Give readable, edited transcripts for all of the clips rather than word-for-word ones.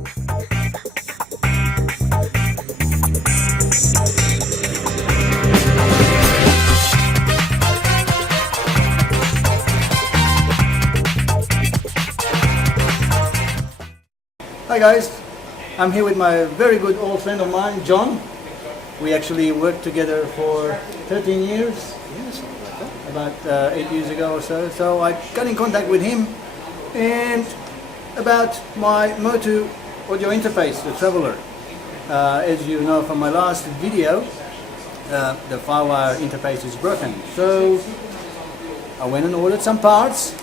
Hi guys, I'm here with my very good old friend of mine, John. We actually worked together for 13 years, Yeah, something like that. about 8 years ago or so. So I got in contact with him and about my MOTU Audio Interface, the Traveler. As you know from my last video, the Firewire interface is broken. So I went and ordered some parts,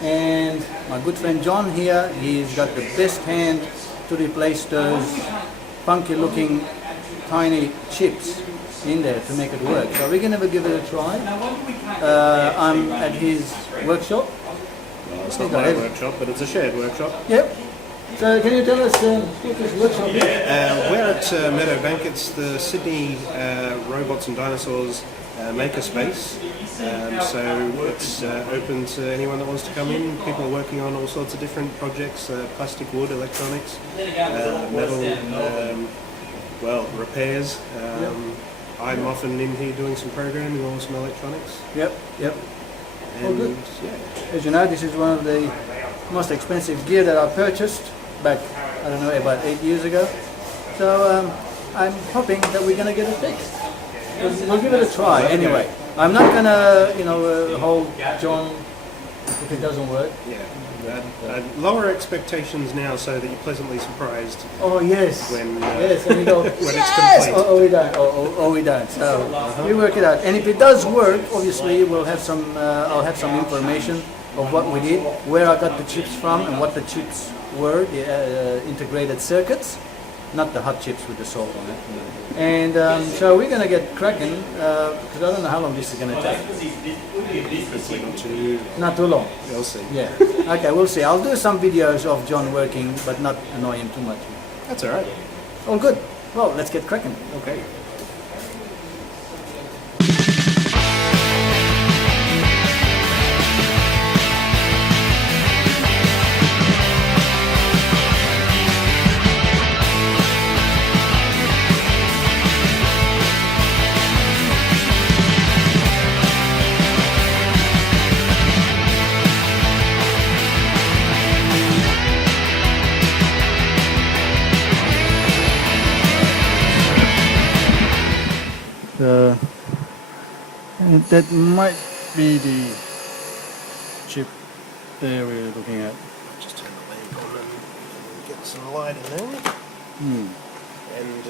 and my good friend John here, he's got the best hand to replace those funky looking tiny chips in there to make it work. So we're going to give it a try. I'm at his workshop. Well, it's not my workshop, but it's a shared workshop. Yep. So can you tell us what this workshop is? We're at Meadowbank. It's the Sydney Robots and Dinosaurs makerspace. So it's open to anyone that wants to come in. People are working on all sorts of different projects, plastic, wood, electronics, metal, well, repairs. I'm often in here doing some programming or some electronics. Yep. And good. yeah. As you know, this is one of the most expensive gear that I purchased back, I don't know, about 8 years ago. So I'm hoping that we're going to get it fixed. We'll give it a try anyway. I'm not going to, hold John if it doesn't work. Yeah. Lower expectations now so that you're pleasantly surprised. Oh yes. When yes, and we go, when it's yes! complete. Oh, we don't. Oh, we don't. So we work it out. And if it does work, obviously we'll have some. I'll have some information of what we did, where I got the chips from, and what the chips were, the integrated circuits, not the hot chips with the salt on it. And so we're going to get cracking because I don't know how long this is going to take. Hopefully Not too long. we'll see. Yeah. Okay, we'll see. I'll do some videos of John working, but not annoy him too much. That's all right. All good. Well, let's get cracking. Okay. And that might be the chip there we're looking at. Just turn the lamp on and get some light in there. And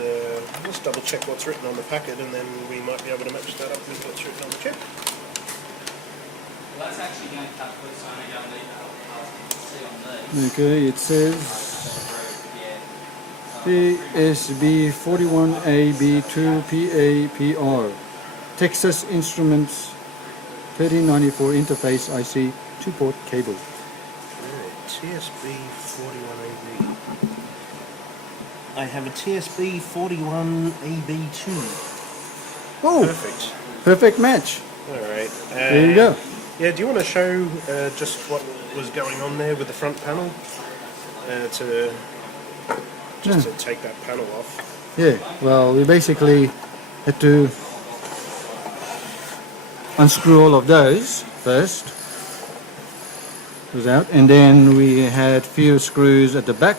just double check what's written on the packet, and then we might be able to match that up with what's written on the chip. Well, that's actually going to cut first, so I don't need that. See on these. Okay, it says TSB41AB2 PAPR. Texas Instruments 1394 interface IC 2-port cable. TSB41AB. I have a TSB41AB2. Oh, Perfect. perfect match. Alright. There you go. Yeah, do you want to show just what was going on there with the front panel? To take that panel off. Yeah, well, we basically had to unscrew all of those first. Goes out, and then we had few screws at the back,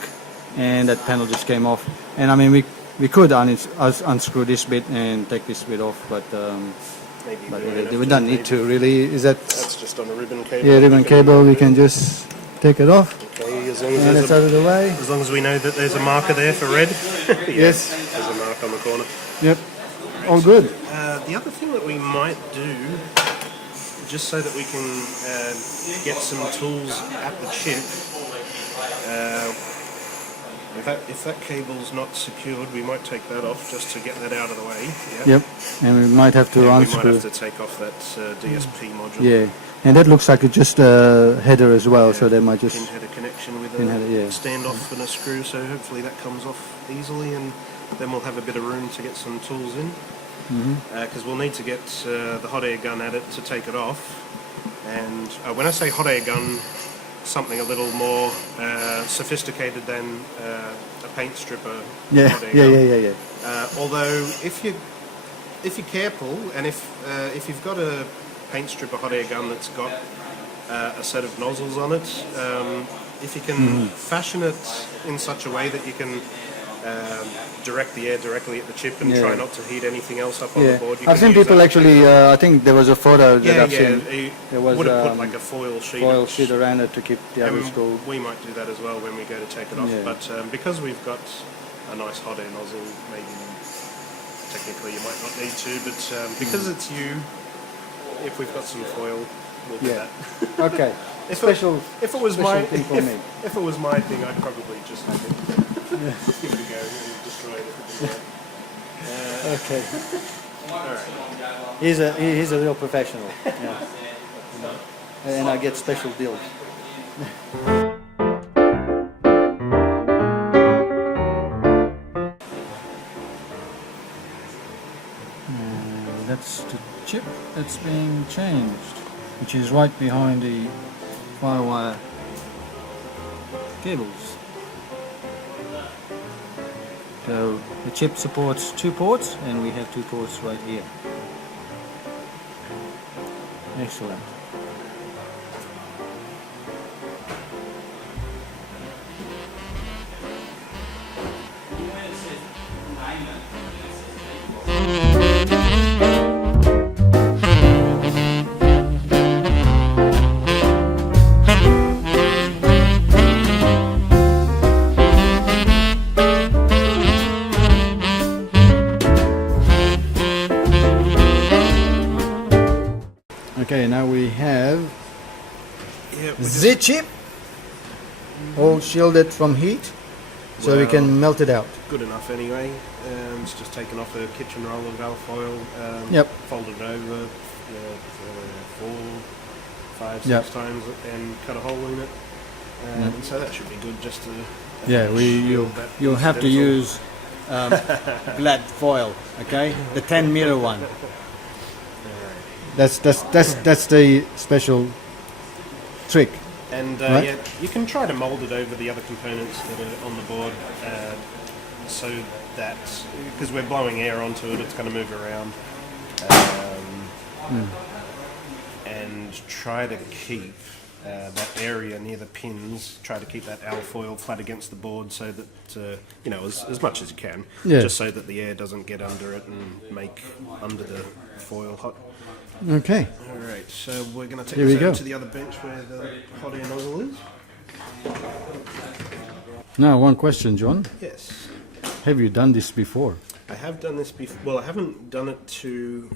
and that panel just came off. And I mean, we could unscrew this bit and take this bit off, but we don't need to really. That's just on a ribbon cable. Yeah, ribbon cable. We can just take it off. Okay, as long as And it's out of the way. as long as we know that there's a marker there for red. Yes. There's a mark on the corner. Yep. All good. The other thing that we might do, just so that we can get some tools at the chip, if that cable's not secured, we might take that off just to get that out of the way. Yeah. Yep. And we might have to unscrew. We might have to take off that DSP module. Yeah. And that looks like it's just a header as well, so they might just... Pin header connection with Pin a header, yeah. standoff and a screw, so hopefully that comes off easily, and then we'll have a bit of room to get some tools in. Because we'll need to get the hot air gun at it to take it off. And when I say hot air gun, something a little more sophisticated than a paint stripper. Yeah, hot air yeah. gun. Although if you're careful, and if you've got a paint stripper hot air gun that's got a set of nozzles on it, if you can fashion it in such a way that you can direct the air directly at the chip and try not to heat anything else up on the board. I've seen people actually, I think there was a photo that I've seen. There was would have put like a foil sheet around it to keep the others cool. We might do that as well when we go to take it off, but because we've got a nice hot air nozzle, maybe technically you might not need to, but because it's you, if we've got some foil, we'll do that. Okay. If it was my thing, I'd probably just have it. Give it a go and destroy it. Okay. All right. He's a real professional. Yeah. And I get special deals. That's the chip that's being changed, which is right behind the Firewire cables. So the chip supports 2 ports, and we have 2 ports right here. Excellent. Okay, now we have the chip all shielded from heat, so we can melt it out. Good enough anyway. It's just taken off a kitchen roll of alfoil, folded it over 4, 5, 6 times and cut a hole in it. And so that should be good just to you'll have to use glad foil, okay? The 10 meter one. That's the special trick. And right? you can try to mold it over the other components that are on the board, so that because we're blowing air onto it, it's going to move around, and try to keep that area near the pins. Try to keep that alfoil flat against the board, so that as much as you can, just so that the air doesn't get under it and make under the foil hot. Okay. Alright, so we're going to take this over to the other bench where the hot air nozzle is. Now, one question, John. Yes. Have you done this before? I have done this before. Well, I haven't done it to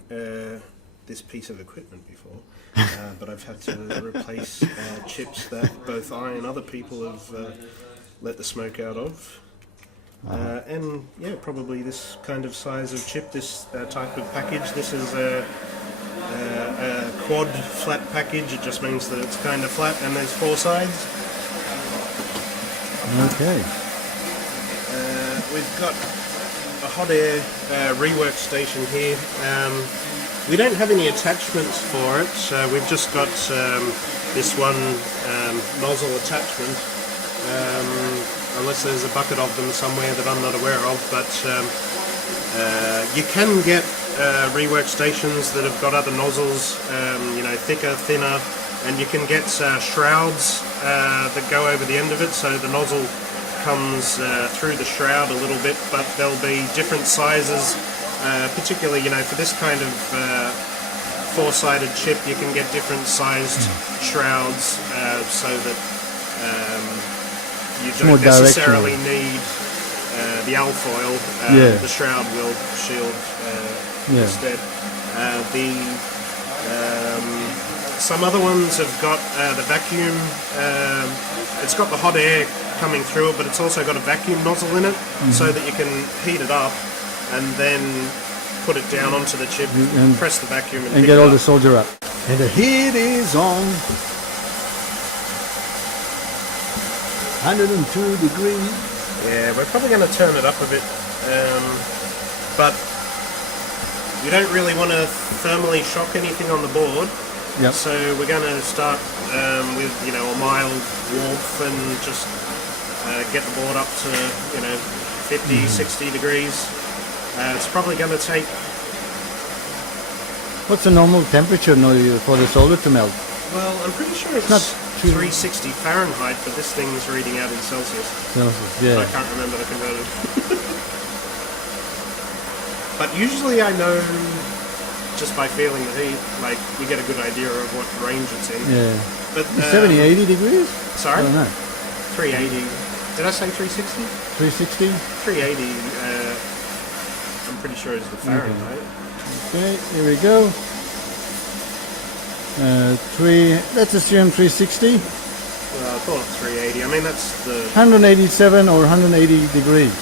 this piece of equipment before, but I've had to replace chips that both I and other people have let the smoke out of. And yeah, probably this kind of size of chip, this type of package. This is a quad flat package. It just means that it's kind of flat and there's 4 sides. Okay. We've got a hot air rework station here. We don't have any attachments for it, so we've just got this one nozzle attachment, unless there's a bucket of them somewhere that I'm not aware of, but you can get rework stations that have got other nozzles, thicker, thinner, and you can get shrouds that go over the end of it, so the nozzle comes through the shroud a little bit, but there'll be different sizes, particularly for this kind of 4-sided chip. You can get different sized shrouds, so that you don't necessarily need the alfoil. The shroud will shield instead. Some other ones have got the vacuum. It's got the hot air coming through it, but it's also got a vacuum nozzle in it, so that you can heat it up and then put it down onto the chip, and press the vacuum and get all the solder up. And the heat is on. 102 degrees. Yeah, we're probably going to turn it up a bit, but you don't really want to thermally shock anything on the board, Yep. So we're going to start with a mild warmth and just get the board up to 50, 60 degrees. It's probably going to take. What's the normal temperature for the solder to melt? Well, I'm pretty sure it's not 360 Fahrenheit, but this thing's reading out in Celsius. Celsius, yeah. I can't remember the converter. But usually I know just by feeling the heat, like you get a good idea of what range it's in. Yeah. But 70, 80 degrees? Sorry? I don't know. 380. Did I say 360? 360? 380. I'm pretty sure is the Fahrenheit. Okay, here we go. Let's assume 360. Well, I thought 380. I mean, that's the 187 or 180 degrees.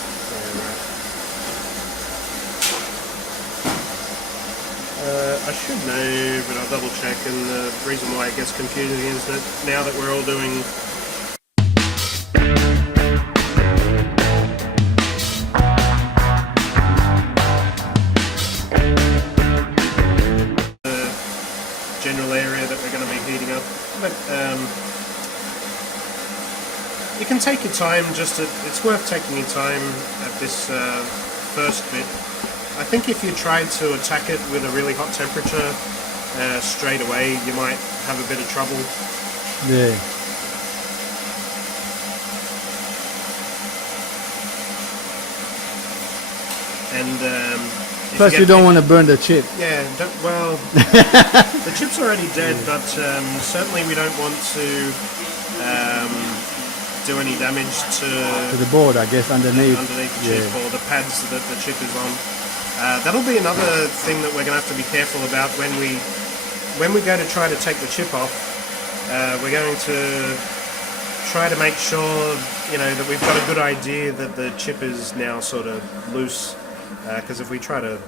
I should know, but I'll double check. And the reason why it gets confusing is that now that we're all doing general area that we're going to be heating up. But you can take your time. It's worth taking your time at this first bit. I think if you tried to attack it with a really hot temperature straight away, you might have a bit of trouble. Yeah. And plus you don't want to burn the chip. Yeah, well, the chip's already dead, but certainly we don't want to do any damage to the board, I guess, underneath the chip or the pads that the chip is on. That'll be another thing that we're going to have to be careful about when we go to try to take the chip off. We're going to try to make sure that we've got a good idea that the chip is now sort of loose. Because if we try to,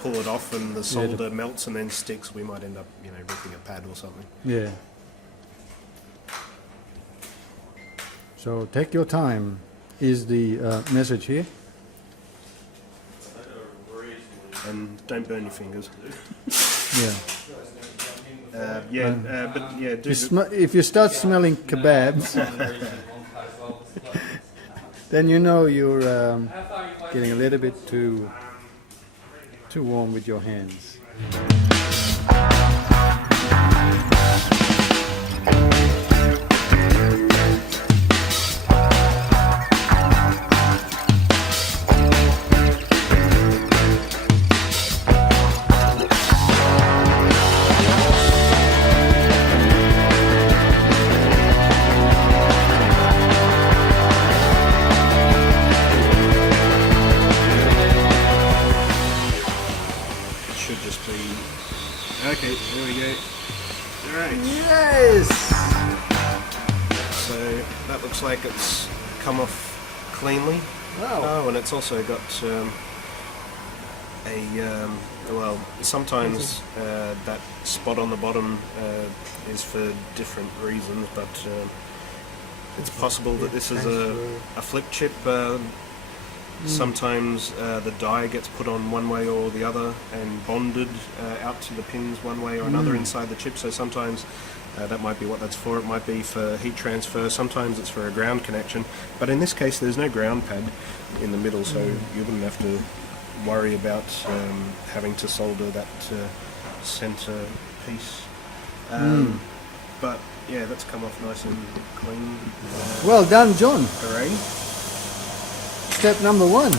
pull it off and the solder melts and then sticks, we might end up, ripping a pad or something. Yeah. So take your time is the message here. And don't burn your fingers. Yeah. If you start smelling kebabs, then you're getting a little bit too warm with your hands. Okay, there we go. Alright. Yes! So that looks like it's come off cleanly. Wow. Oh, and it's also got sometimes that spot on the bottom is for different reasons, but it's possible that this is a flip chip. Sometimes the die gets put on one way or the other and bonded out to the pins one way or another inside the chip, so sometimes that might be what that's for. It might be for heat transfer, sometimes it's for a ground connection, but in this case there's no ground pad in the middle, so you wouldn't have to worry about having to solder that center piece. But yeah, that's come off nice and clean. Well done, John. Hooray. Step number one.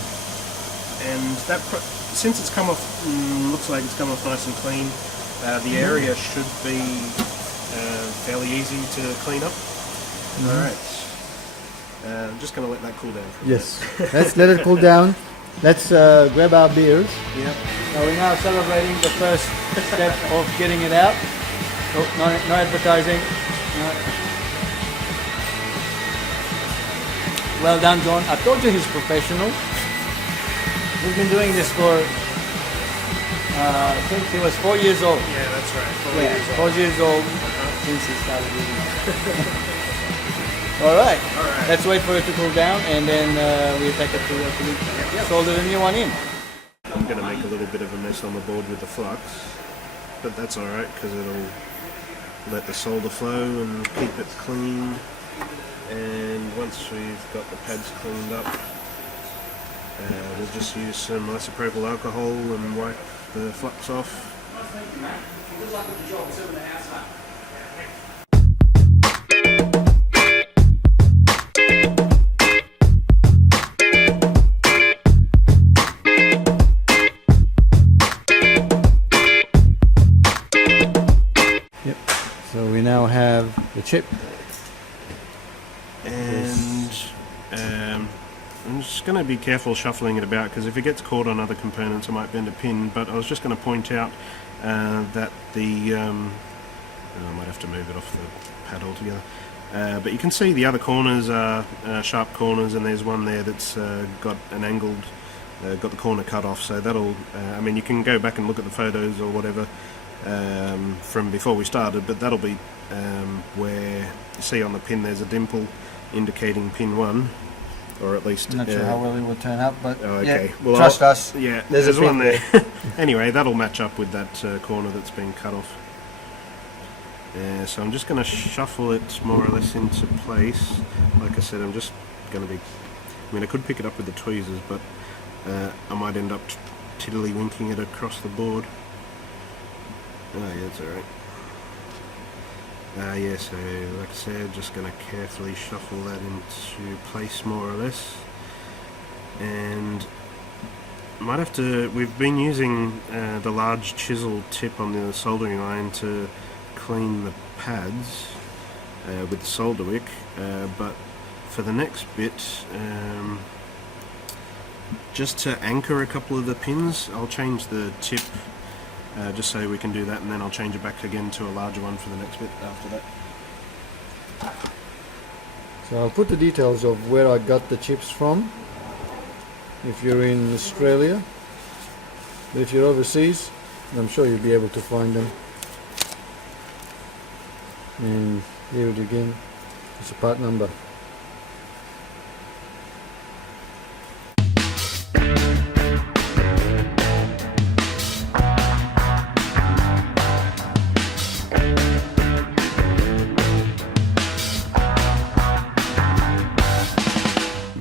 And that, since it's come off, looks like it's come off nice and clean, the area should be fairly easy to clean up. Alright. I'm just going to let that cool down for a Yes. Let's let it cool down. Let's grab our beers. Yep. So we're now celebrating the first step of getting it out. Oh, no advertising. No. Well done, John. I told you he's professional. He's been doing this for since he was 4 years old. Yeah, that's right. 4 years old since he started using it. All right. Let's wait for it to cool down, and then we take it to solder the new one in. I'm going to make a little bit of a mess on the board with the flux. but that's alright because it'll let the solder flow and keep it clean. And once we've got the pads cleaned up, we'll just use some isopropyl alcohol and wipe the flux off. Good luck with the job, 7.5 time. Yep. So we now have the chip. And I'm just going to be careful shuffling it about because if it gets caught on other components I might bend a pin, but I was just going to point out that the I might have to move it off the pad altogether, but you can see the other corners are sharp corners, and there's one there that's got an angled, got the corner cut off, so that'll I mean, you can go back and look at the photos or whatever from before we started, but that'll be where you see on the pin there's a dimple indicating pin 1, or at least... I'm not sure how well it will turn out, but okay. yeah, Well, trust us. Yeah, there's one there. Anyway, that'll match up with that corner that's been cut off. So I'm just going to shuffle it more or less into place. Like I said, I'm just going to be... I mean, I could pick it up with the tweezers, but I might end up tiddly-winking it across the board. Oh, yeah, it's alright. Yeah, so like I said, just going to carefully shuffle that into place more or less. And might have to, we've been using the large chisel tip on the soldering iron to clean the pads with the solder wick, but for the next bit, just to anchor a couple of the pins, I'll change the tip just so we can do that, and then I'll change it back again to a larger one for the next bit after that. So I'll put the details of where I got the chips from if you're in Australia. But if you're overseas, I'm sure you'll be able to find them. And here it again, it's a part number.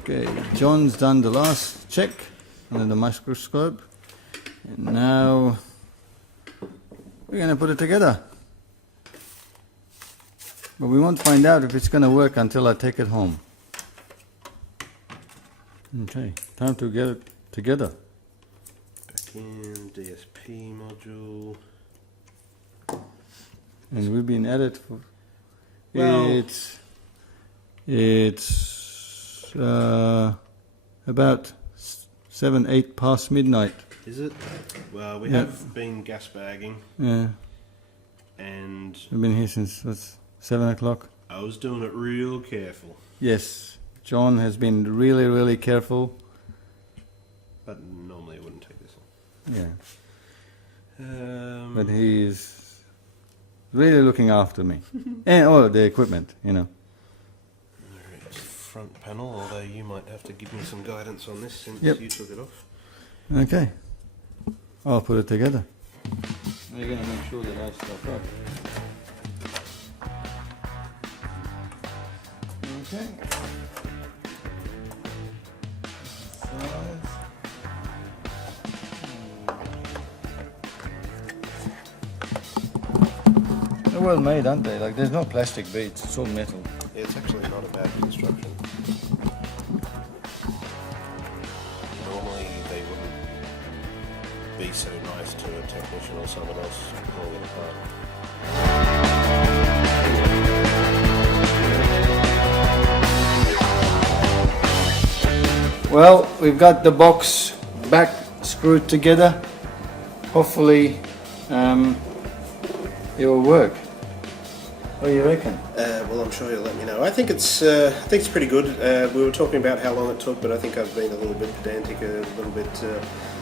Okay, John's done the last check under the microscope, and now we're going to put it together. But we won't find out if it's going to work until I take it home. Okay, time to get it together. Back in, DSP module. And we've been at it for... Well, It's about 7-8 past midnight. is it? Well, we Yeah. have been gas bagging, Yeah, and we've been here since, what's, 7 o'clock? I was doing it real careful. Yes, John has been really, really careful. But normally it wouldn't take this long. Yeah, but he's really looking after me. And all the equipment, you know. Alright, front panel, although you might have to give me some guidance on this since Yep. you took it off. Okay, I'll put it together. You're going to make sure that I stuff up. Okay. They're well made, aren't they? Like, there's no plastic beads, it's all metal. Yeah, it's actually not a bad construction. Normally they wouldn't be so nice to a technician or someone else pulling it apart. Well, we've got the box back screwed together. Hopefully, it will work. What do you reckon? Well, I'm sure you'll let me know. I think it's pretty good. We were talking about how long it took, but I think I've been a little bit pedantic, a little bit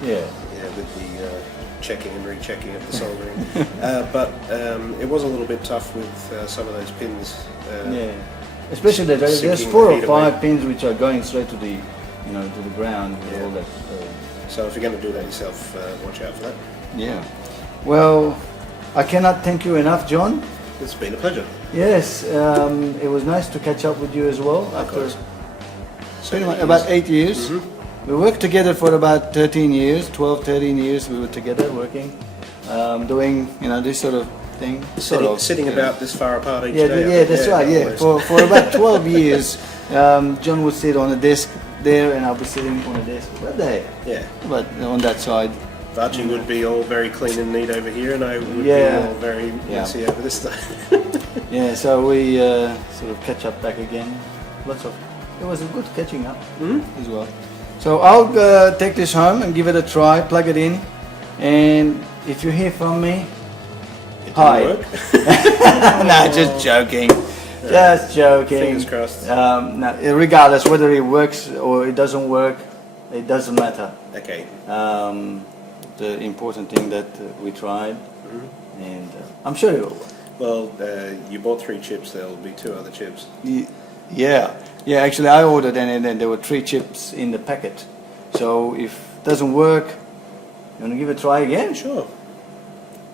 Yeah. with the checking and rechecking of the soldering. But it was a little bit tough with some of those pins. Yeah. Especially that there's sinking 4 or the heat 5 away. pins which are going straight to the, you know, to the ground with Yeah. all that. So if you're going to do that yourself, watch out for that. Yeah. Well, I cannot thank you enough, John. It's been a pleasure. Yes, it was nice to catch up with you as well. After pretty much about 8 years. We worked together for about 13 years, 12, 13 years we were together working, doing, you know, this sort of thing. Sitting about this far apart each day. Yeah, that's right, yeah. Almost. For about 12 years, John would sit on a desk there and I'll be sitting on a desk right there. Yeah. But on that side. Varching would be all very clean and neat over here, and I would be all very messy over this side. Yeah, so we sort of catch up back again. It was a good catching up as well. So I'll take this home and give it a try, plug it in, and if you hear from me, hi. No, just joking. Just joking. Fingers crossed. No, regardless whether it works or it doesn't work, it doesn't matter. Okay. The important thing that we tried, and I'm sure it will work. Well, you bought 3 chips, there'll be 2 other chips. Yeah, actually I ordered and then there were 3 chips in the packet. So if it doesn't work, you want to give it a try again? Sure.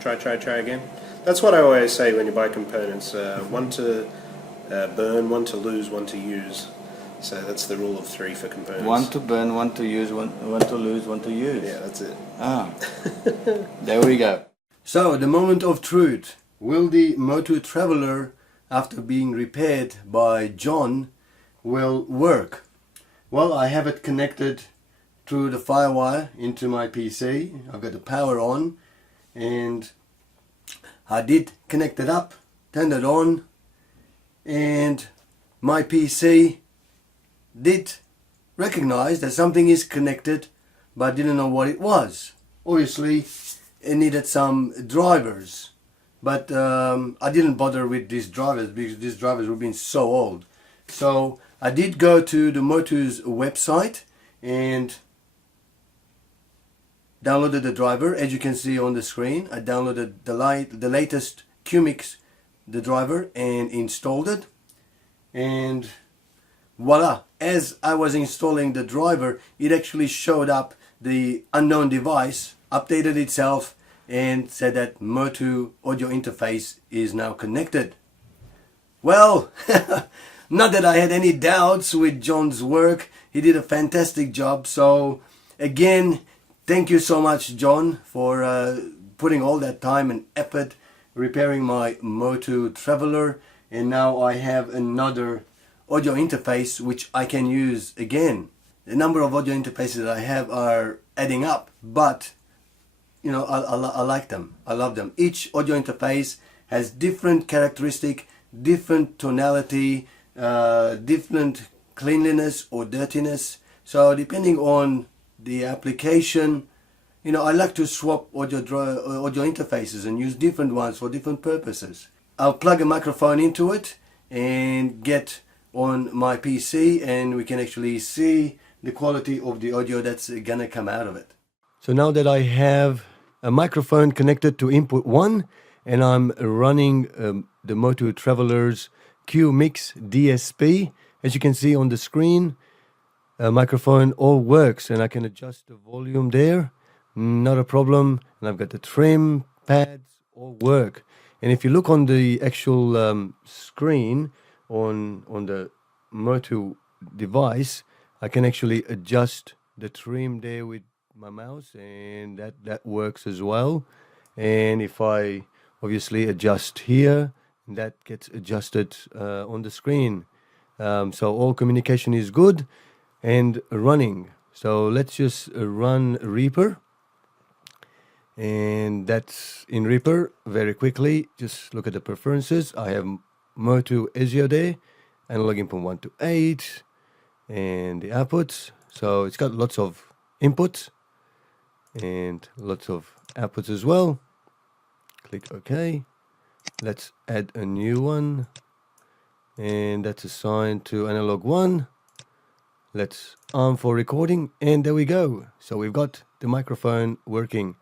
Try again. That's what I always say when you buy components. One to burn, one to lose, one to use. So that's the rule of 3 for components. 1 to burn, 1 to use, one to lose, 1 to use. Yeah, that's it. Ah, there we go. So the moment of truth. Will the MOTU Traveler, after being repaired by John, will work? Well, I have it connected through the Firewire into my PC. I've got the power on and I did connect it up, turned it on, and my PC did recognize that something is connected, but didn't know what it was. Obviously, it needed some drivers, but I didn't bother with these drivers because these drivers were being so old. So I did go to the MOTU's website and downloaded the driver. As you can see on the screen, I downloaded the latest QMix, the driver, and installed it. And voila, as I was installing the driver, it actually showed up the unknown device, updated itself, and said that MOTU audio interface is now connected. Well, not that I had any doubts with John's work. He did a fantastic job. So again, thank you so much, John, for putting all that time and effort repairing my MOTU Traveler. And now I have another audio interface which I can use again. The number of audio interfaces that I have are adding up, but you know, I like them. I love them. Each audio interface has different characteristic, different tonality, different cleanliness or dirtiness. So depending on the application, you know, I like to swap audio interfaces and use different ones for different purposes. I'll plug a microphone into it and get on my PC, and we can actually see the quality of the audio that's gonna come out of it. So now that I have a microphone connected to input 1 and I'm running the MOTU Traveler's QMix DSP, as you can see on the screen, microphone all works and I can adjust the volume there, not a problem. And I've got the trim, pads, all work. And if you look on the actual screen on the MOTU device, I can actually adjust the trim there with my mouse, and that works as well. And if I obviously adjust here, that gets adjusted on the screen. So all communication is good and running. So let's just run Reaper. And that's in Reaper. Very quickly, just look at the preferences. I have MOTU ASIO there, analog input 1 to 8, and the outputs. So it's got lots of inputs and lots of outputs as well. Click OK. Let's add a new one, and that's assigned to analog 1. Let's arm for recording, and there we go. So we've got the microphone working.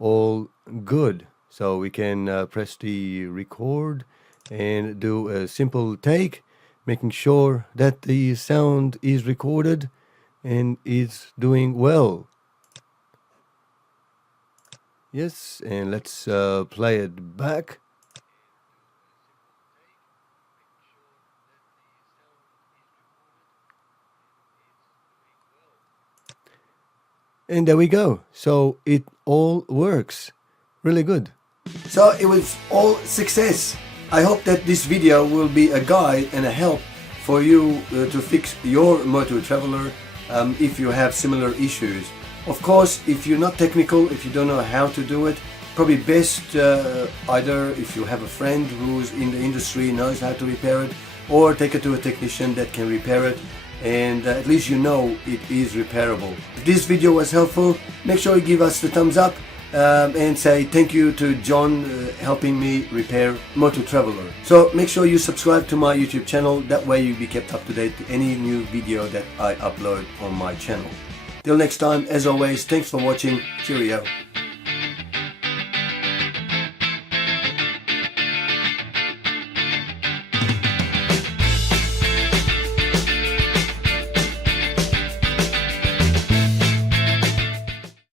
All good. So we can press the record and do a simple take, making sure that the sound is recorded and is doing well. Yes, and let's play it back. And there we go. So it all works. Really good. So it was all success. I hope that this video will be a guide and a help for you to fix your MOTU Traveler if you have similar issues. Of course, if you're not technical, if you don't know how to do it, probably best either if you have a friend who's in the industry, knows how to repair it, or take it to a technician that can repair it, and at least you know it is repairable. If this video was helpful, make sure you give us the thumbs up and say thank you to John helping me repair MOTU Traveler. So make sure you subscribe to my YouTube channel, that way you'll be kept up to date with any new video that I upload on my channel. Till next time, as always, thanks for watching. Cheerio.